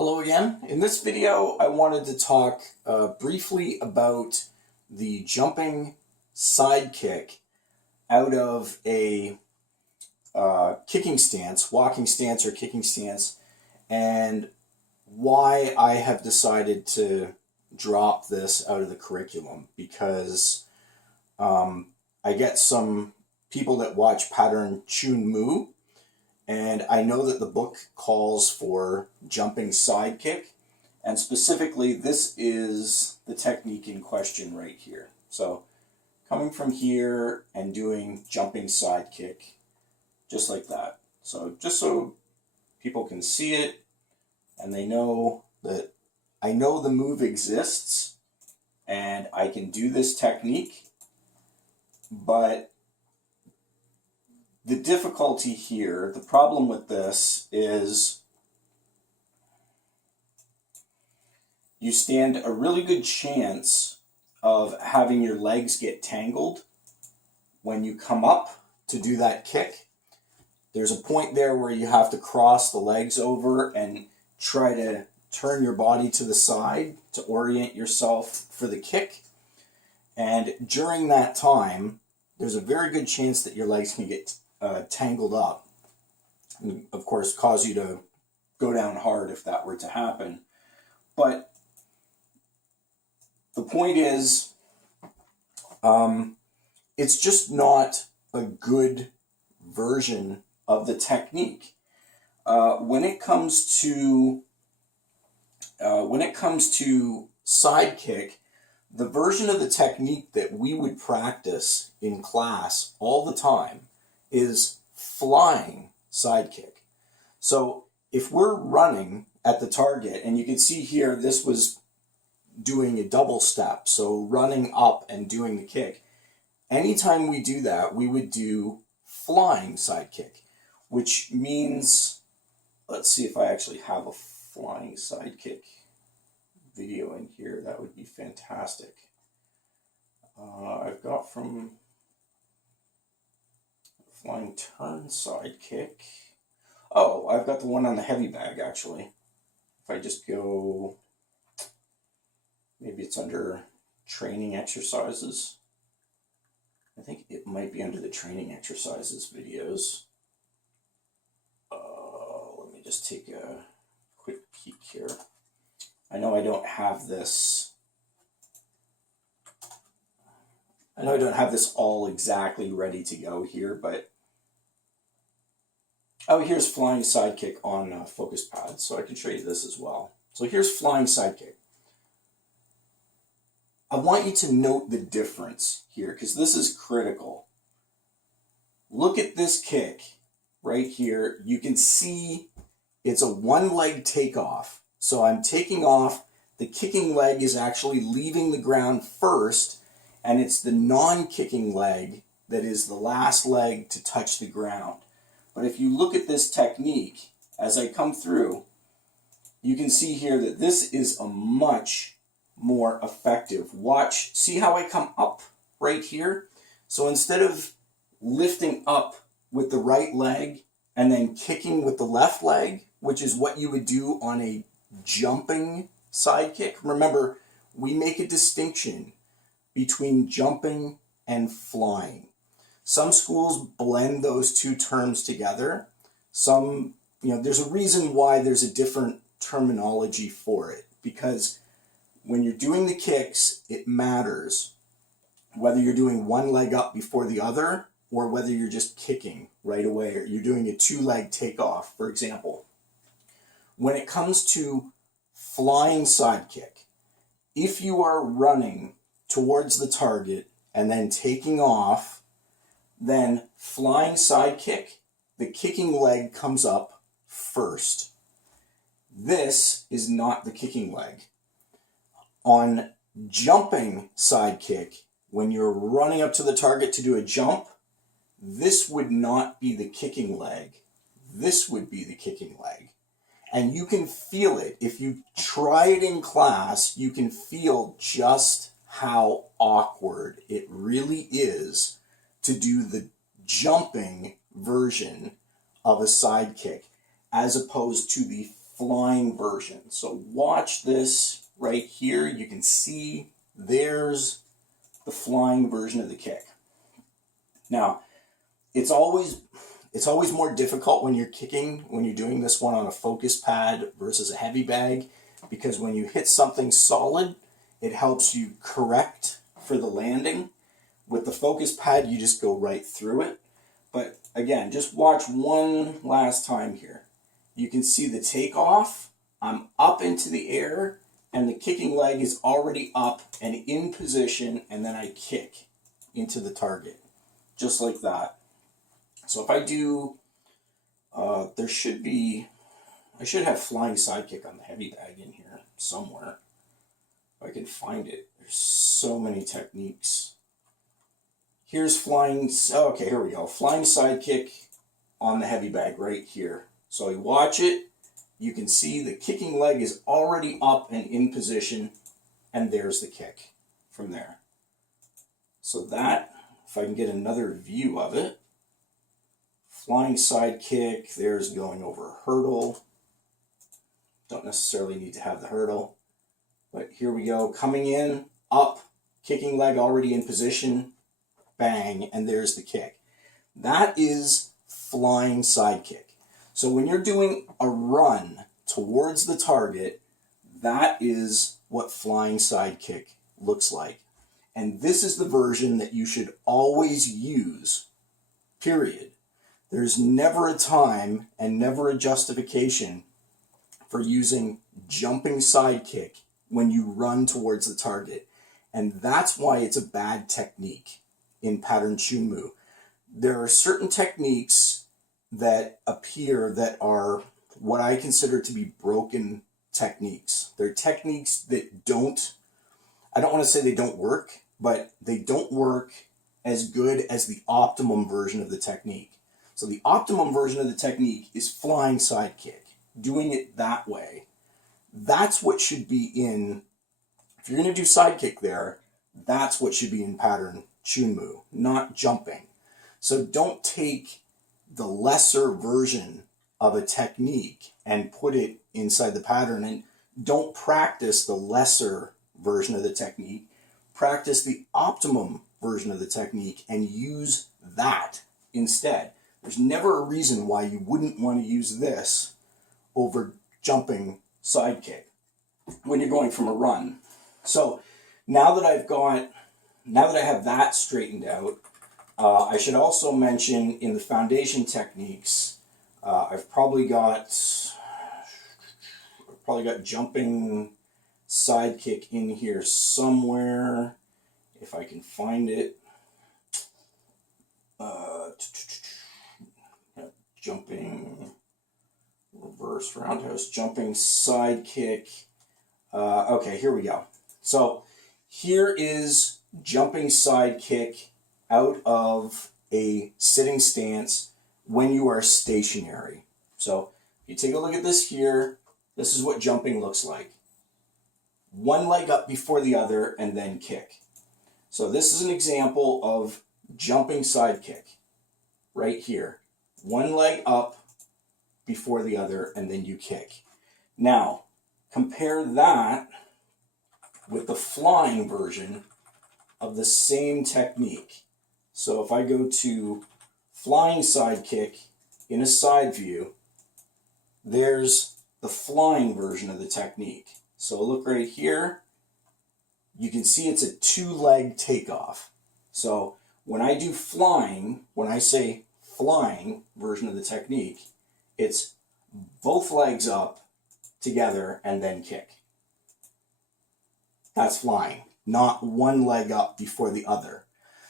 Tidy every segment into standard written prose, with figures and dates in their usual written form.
Hello again. In this video, I wanted to talk briefly about the jumping side kick out of a kicking stance, walking stance or kicking stance, and why I have decided to drop this out of the curriculum, because I get some people that watch pattern Chun Mu, and I know that the book calls for jumping side kick, and specifically this is the technique in question right here. So coming from here and doing jumping side kick, just like that. So just so people can see it and they know that I know the move exists and I can do this technique, but the difficulty here, the problem with this is you stand a really good chance of having your legs get tangled when you come up to do that kick. There's a point there where you have to cross the legs over and try to turn your body to the side to orient yourself for the kick. And during that time, there's a very good chance that your legs can get tangled up, and of course cause you to go down hard if that were to happen. But the point is, it's just not a good version of the technique. When it comes to side kick, the version of the technique that we would practice in class all the time is flying side kick. So if we're running at the target, and you can see here this was doing a double step, so running up and doing the kick. Anytime we do that, we would do flying side kick, which means, let's see if I actually have a flying side kick video in here. That would be fantastic. I've got from flying turn side kick. Oh, I've got the one on the heavy bag actually. If I just go, maybe it's under training exercises. I think it might be under the training exercises videos. Let me just take a quick peek here. I know I don't have this. I know I don't have this all exactly ready to go here, but oh, here's flying side kick on focus pad, so I can show you this as well. So here's flying side kick. I want you to note the difference here, because this is critical. Look at this kick right here. You can see it's a one leg takeoff. So I'm taking off, the kicking leg is actually leaving the ground first, and it's the non-kicking leg that is the last leg to touch the ground. But if you look at this technique, as I come through, you can see here that this is a much more effective. Watch, see how I come up right here? So instead of lifting up with the right leg and then kicking with the left leg, which is what you would do on a jumping side kick. Remember, we make a distinction between jumping and flying. Some schools blend those two terms together. Some, there's a reason why there's a different terminology for it, because when you're doing the kicks, it matters whether you're doing one leg up before the other or whether you're just kicking right away, or you're doing a two-leg takeoff, for example. When it comes to flying side kick, if you are running towards the target and then taking off, then flying side kick, the kicking leg comes up first. This is not the kicking leg. On jumping side kick, when you're running up to the target to do a jump, this would not be the kicking leg. This would be the kicking leg. And you can feel it. If you try it in class, you can feel just how awkward it really is to do the jumping version of a side kick as opposed to the flying version. So watch this right here. You can see there's the flying version of the kick. Now, it's always more difficult when you're kicking, when you're doing this one on a focus pad versus a heavy bag, because when you hit something solid, it helps you correct for the landing. With the focus pad, you just go right through it. But again, just watch one last time here. You can see the takeoff. I'm up into the air, and the kicking leg is already up and in position, and then I kick into the target, just like that. So if I do, I should have flying side kick on the heavy bag in here somewhere. If I can find it. There's so many techniques. Here's flying, okay, here we go. Flying side kick on the heavy bag right here. So you watch it, you can see the kicking leg is already up and in position, and there's the kick from there. So that, if I can get another view of it, flying side kick, there's going over a hurdle. Don't necessarily need to have the hurdle, but here we go. Coming in, up, kicking leg already in position, bang, and there's the kick. That is flying side kick. So when you're doing a run towards the target, that is what flying side kick looks like. And this is the version that you should always use, period. There's never a time and never a justification for using jumping side kick when you run towards the target. And that's why it's a bad technique in pattern Chunmu. There are certain techniques that appear that are what I consider to be broken techniques. They're techniques that don't, I don't want to say they don't work, but they don't work as good as the optimum version of the technique. So the optimum version of the technique is flying side kick, doing it that way. That's what should be in, if you're going to do side kick there, that's what should be in pattern Chunmu, not jumping. So don't take the lesser version of a technique and put it inside the pattern, and don't practice the lesser version of the technique. Practice the optimum version of the technique and use that instead. There's never a reason why you wouldn't want to use this over jumping side kick when you're going from a run. So now that I have that straightened out, I should also mention in the foundation techniques, I've probably got jumping side kick in here somewhere, if I can find it. Jumping reverse roundhouse, jumping side kick. Okay, here we go. So here is jumping side kick out of a sitting stance when you are stationary. So if you take a look at this here, this is what jumping looks like. One leg up before the other and then kick. So this is an example of jumping side kick right here. One leg up before the other and then you kick. Now compare that with the flying version of the same technique. So if I go to flying side kick in a side view, there's the flying version of the technique. So look right here, you can see it's a two-leg takeoff. So when I do flying, when I say flying version of the technique, it's both legs up together and then kick. That's flying, not one leg up before the other.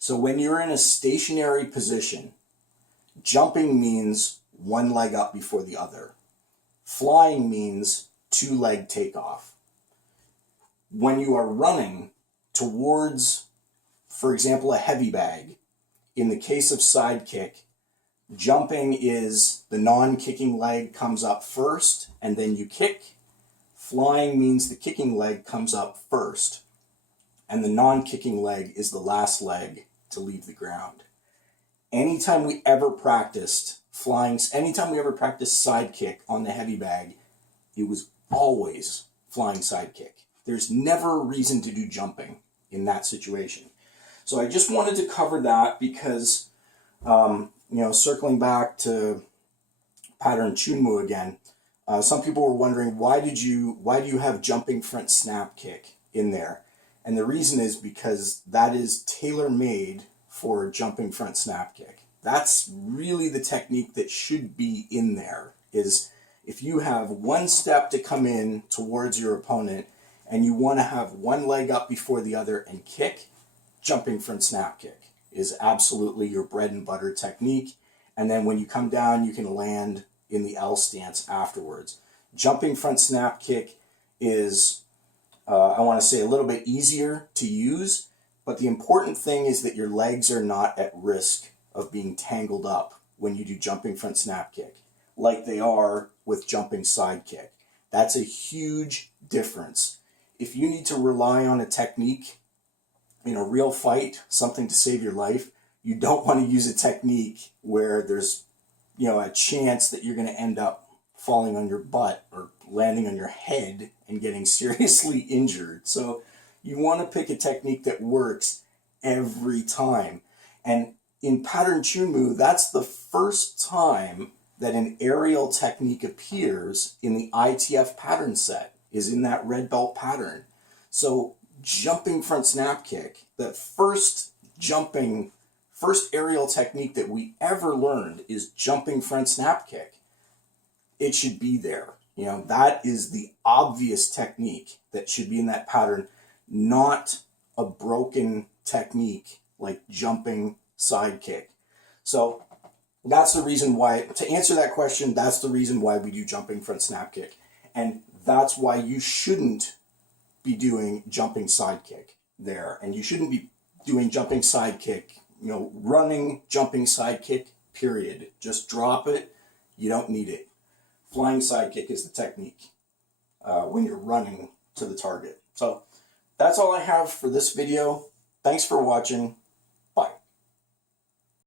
So when you're in a stationary position, jumping means one leg up before the other. Flying means two-leg takeoff. When you are running towards, for example, a heavy bag, in the case of side kick, jumping is the non-kicking leg comes up first and then you kick. Flying means the kicking leg comes up first and the non-kicking leg is the last leg to leave the ground. Anytime we ever practiced flying, anytime we ever practiced side kick on the heavy bag, it was always flying side kick. There's never a reason to do jumping in that situation. So I just wanted to cover that because, circling back to pattern Chunmu again, some people were wondering, why do you have jumping front snap kick in there? And the reason is because that is tailor-made for jumping front snap kick. That's really the technique that should be in there, is if you have one step to come in towards your opponent and you want to have one leg up before the other and kick, jumping front snap kick is absolutely your bread and butter technique. And then when you come down, you can land in the L stance afterwards. Jumping front snap kick is, I want to say, a little bit easier to use, but the important thing is that your legs are not at risk of being tangled up when you do jumping front snap kick, like they are with jumping side kick. That's a huge difference. If you need to rely on a technique in a real fight, something to save your life, you don't want to use a technique where there's, a chance that you're going to end up falling on your butt or landing on your head and getting seriously injured. So you want to pick a technique that works every time. And in pattern Chunmu, that's the first time that an aerial technique appears in the ITF pattern set, is in that red belt pattern. So jumping front snap kick, the first aerial technique that we ever learned is jumping front snap kick. It should be there. That is the obvious technique that should be in that pattern, not a broken technique like jumping side kick. So that's the reason why, to answer that question, that's the reason why we do jumping front snap kick. And that's why you shouldn't be doing jumping side kick there. And you shouldn't be doing jumping side kick, running jumping side kick, period. Just drop it. You don't need it. Flying side kick is the technique when you're running to the target. So that's all I have for this video. Thanks for watching.